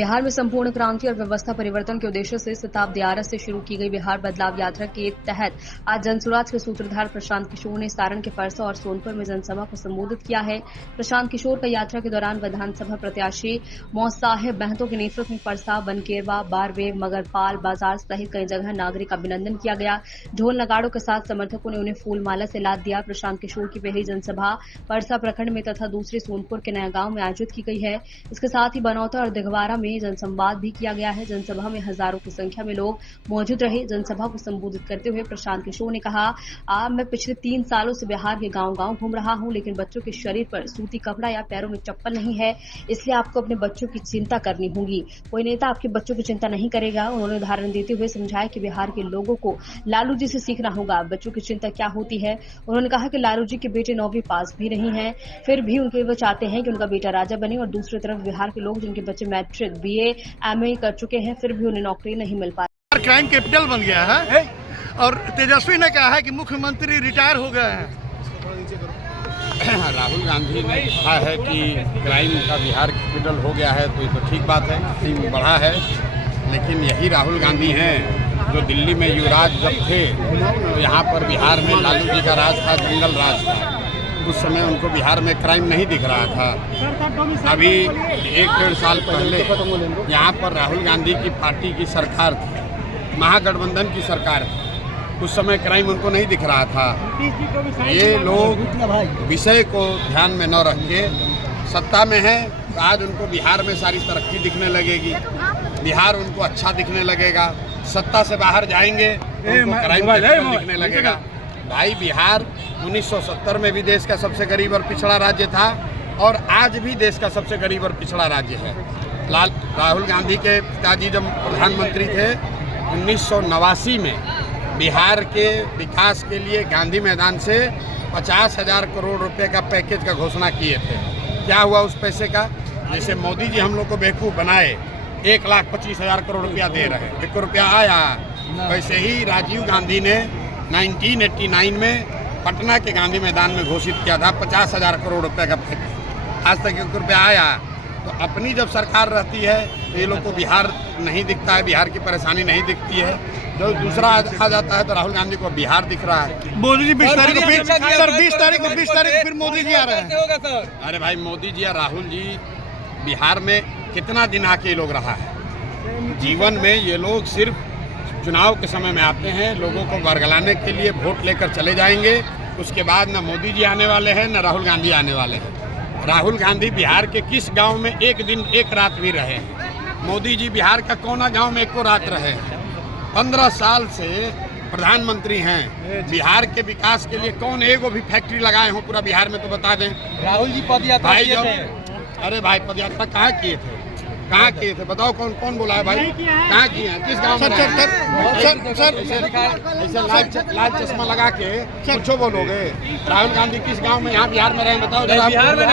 बिहार में संपूर्ण क्रांति और व्यवस्था परिवर्तन के उद्देश्य से शताब्दी आरस से शुरू की गई बिहार बदलाव यात्रा के तहत आज जनसुराज के सूत्रधार प्रशांत किशोर ने सारण के परसा और सोनपुर में जनसभा को संबोधित किया है। प्रशांत किशोर का यात्रा के दौरान विधानसभा प्रत्याशी मौसाहिब महतो के नेतृत्व में परसा, बनकेरवा, बारवे, मगरपाल बाजार सहित कई जगह नागरिक अभिनंदन किया गया। ढोल नगाड़ों के साथ समर्थकों ने उन्हें फूलमाला से लाद दिया। प्रशांत किशोर की पहली जनसभा परसा प्रखंड में तथा दूसरी सोनपुर के नया गांव में आयोजित की गई है। इसके साथ ही बनौता और दिघवारा में जनसंवाद भी किया गया है। जनसभा में हजारों की संख्या में लोग मौजूद रहे। जनसभा को संबोधित करते हुए प्रशांत किशोर ने कहा, मैं पिछले 3 सालों से बिहार के गांव-गांव घूम रहा हूं, लेकिन बच्चों के शरीर पर सूती कपड़ा या पैरों में चप्पल नहीं है, इसलिए आपको अपने बच्चों की चिंता करनी होगी। कोई नेता आपके बच्चों की चिंता नहीं करेगा। उन्होंने उदाहरण देते हुए समझाया कि बिहार के लोगों को लालू जी से सीखना होगा बच्चों की चिंता क्या होती है। उन्होंने कहा कि लालू जी के बेटे 9वीं पास भी नहीं है, फिर भी वो चाहते हैं कि उनका बेटा राजा बने, और दूसरी तरफ बिहार के लोग जिनके बच्चे मैट्रिक, बीए, एमए कर चुके हैं, फिर भी उन्हें नौकरी नहीं मिल पा रही। क्राइम कैपिटल बन गया है और तेजस्वी ने कहा है कि मुख्यमंत्री रिटायर हो गए हैं। राहुल गांधी ने कहा है कि क्राइम का बिहार कैपिटल हो गया है, तो ये तो ठीक बात है, क्राइम बढ़ा है। लेकिन यही राहुल गांधी हैं जो दिल्ली में युवराज जब थे तो यहाँ पर बिहार में लालू जी का राज था, जंगल राज था। उस समय उनको बिहार में क्राइम नहीं दिख रहा था। अभी 1-1.5 साल पहले यहाँ पर राहुल गांधी की पार्टी की सरकार थी, महागठबंधन की सरकार थी। उस समय क्राइम उनको नहीं दिख रहा था। ये लोग विषय को ध्यान में न रख के सत्ता में है, तो आज उनको बिहार में सारी तरक्की दिखने लगेगी, बिहार उनको अच्छा दिखने लगेगा। सत्ता से बाहर जाएंगे तो उनको क्राइम दिखने लगेगा। भाई, बिहार 1970 में भी देश का सबसे गरीब और पिछड़ा राज्य था और आज भी देश का सबसे गरीब और पिछड़ा राज्य है। राहुल गांधी के पिताजी जब प्रधानमंत्री थे 1989 में बिहार के विकास के लिए गांधी मैदान से 50,000 करोड़ रुपए का पैकेज का घोषणा किए थे। क्या हुआ उस पैसे का? जैसे मोदी जी हम लोग को बेवकूफ़ बनाए, 1,25,000 करोड़ रुपया दे रहे हैं, 1 रुपया आया। वैसे ही राजीव गांधी ने 1989 में पटना के गांधी मैदान में घोषित किया था 50,000 करोड़ रुपए का पैकेज। आज तक 1 रुपया आया। तो अपनी जब सरकार रहती है तो ये लोग को बिहार नहीं दिखता है, बिहार की परेशानी नहीं दिखती है। जब दूसरा आ जाता है तो राहुल गांधी को बिहार दिख रहा है। मोदी जी 20 तारीख को फिर 20 तारीख को फिर मोदी जी आ रहे हैं। अरे भाई, मोदी जी या राहुल जी बिहार में कितना दिन आके लोग रहा है? जीवन में ये लोग सिर्फ चुनाव के समय में आते हैं, लोगों को बरगलाने के लिए वोट लेकर चले जाएंगे। उसके बाद न मोदी जी आने वाले हैं न राहुल गांधी आने वाले हैं। राहुल गांधी बिहार के किस गांव में एक दिन एक रात भी रहे? मोदी जी बिहार का कोना गांव में 1 रात रहे? 15 साल से प्रधानमंत्री हैं। बिहार के विकास के लिए कौन एगो भी फैक्ट्री लगाए हो पूरा बिहार में? तो बता दें। राहुल जी पदयात्रा किए थे। अरे भाई, पदयात्रा कहाँ किए थे? कहाँ किए थे? बताओ, कौन कौन बोला है भाई? कहाँ किए हैं? किस गांव में? ऐसे लाल चश्मा लगा के कुछ बोलोगे? राहुल गांधी किस गांव में यहाँ बिहार में रहे बताओ जरा। बिहार में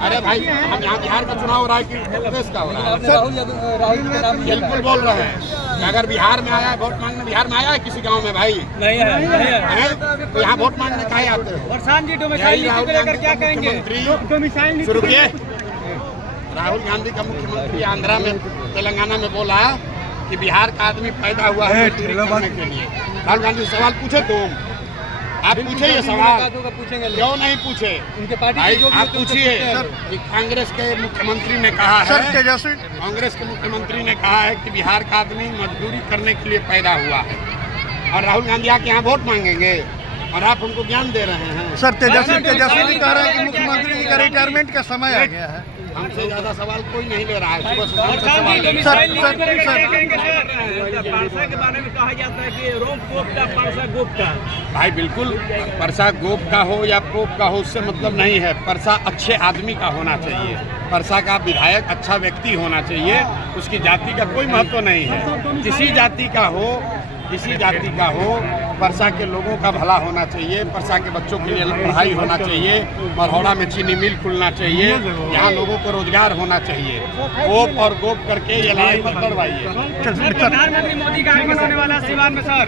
अरे भाई, हम यहाँ बिहार का चुनाव हो रहा है कि प्रदेश का हो रहा है? राहुल बिल्कुल बोल रहे हैं। अगर बिहार में आया वोट मांगने, बिहार में आया है किसी गाँव में भाई? नहीं है। तो यहाँ वोट मांगने काहे आते हो? राहुल लेकर क्या कहेंगे? शुरू किए। राहुल गांधी का मुख्यमंत्री आंध्रा में, तेलंगाना में बोला कि बिहार का आदमी पैदा हुआ है चोरी करने के लिए। राहुल गांधी से सवाल पूछे तुम? आप पूछे ये सवाल? क्यों नहीं पूछे? उनके पार्टी भाई, आप पूछिए कि कांग्रेस के मुख्यमंत्री ने कहा है, कांग्रेस के मुख्यमंत्री ने कहा है कि बिहार का आदमी मजदूरी करने के लिए पैदा हुआ है, और राहुल गांधी आके यहाँ वोट मांगेंगे और आप हमको ज्ञान दे रहे हैं। सर, तेजस्वी भी कह रहे हैं कि मुख्यमंत्री जी का रिटायरमेंट का समय आ गया है। हमसे ज्यादा सवाल कोई नहीं ले रहा है। के बारे में कहा जाता है कि रोम गोप का परसा गोप का। भाई बिल्कुल, परसा गोप का हो या पोप का हो उससे मतलब नहीं है। परसा अच्छे आदमी का होना चाहिए। परसा का विधायक अच्छा व्यक्ति होना चाहिए। उसकी जाति का कोई महत्व नहीं है। किसी जाति का हो, किसी जाति का हो, परसा के लोगों का भला होना चाहिए। परसा के बच्चों के लिए पढ़ाई होना चाहिए। मरहौड़ा में चीनी मिल खुलना चाहिए। यहाँ लोगों को रोजगार होना चाहिए। गोप और गोप करके ये लड़ाई मत लड़वाइए। प्रधानमंत्री मोदी का आगे होने वाला सिवान में सर